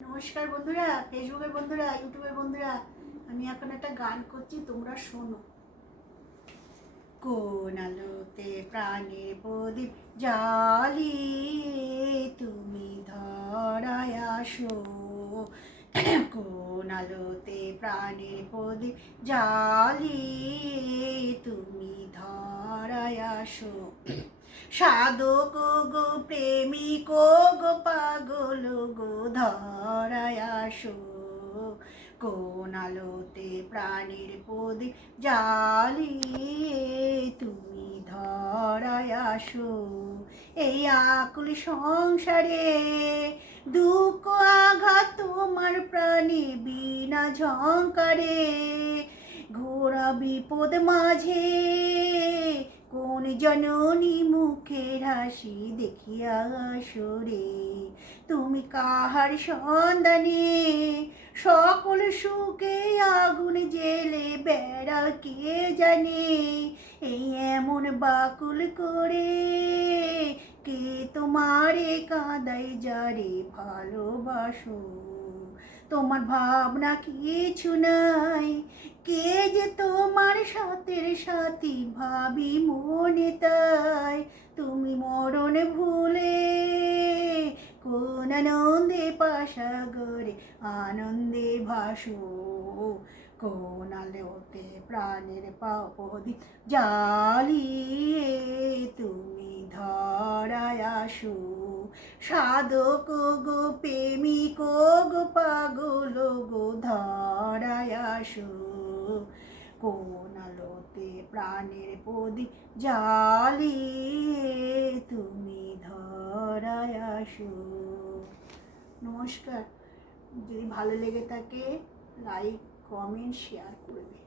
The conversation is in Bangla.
নমস্কার বন্ধুরা, ফেসবুকের বন্ধুরা, ইউটিউবের বন্ধুরা। আমি এখন একটা গান করছি, তোমরা শোনো। কোন আলোতে প্রাণের প্রদীপ জ্বালিয়ে তুমি ধরায় আসো। কোন আলোতে প্রাণের প্রদীপ জ্বালিয়ে তুমি ধরায় আসো। সাধক গো প্রেমিক গো পাগল গো ধরায় আসো। কোন আলোতে প্রাণের প্রদীপ জ্বালিয়ে তুমি ধরায় আসো। এই আকুল সংসারে দুঃখ আঘাত তোমার প্রাণে বিনা ঝঙ্কারে। ঘোরা বিপদ মাঝে কোন জননী মুখের হাসি দেখিয়া আসরে। তুমি কাহার সন্ধানে সকল সুখে আগুন জেলে বেড়া কে জানে। এই এমন বাকুল করে কে তোমারে কাঁদাই যারে ভালোবাসো। তোমার ভাবনা কিছু নাই, কে যে তোমার সাথের সাথী ভাবি মনে তাই। তুমি মরণ ভুলে কোন আনন্দে পাশাগরে আনন্দে ভাসো। কোন আলোতে প্রাণের প্রদীপ জ্বালিয়ে তুমি ধরায় আসো। সাধক গো প্রেমিক গো পাগল গো ধরায় আসো। কোন আলোতে প্রাণের প্রদীপ জ্বালিয়ে তুমি ধরায় আসো। নমস্কার। যদি ভালো লেগে থাকে লাইক, কমেন্ট, শেয়ার করবে।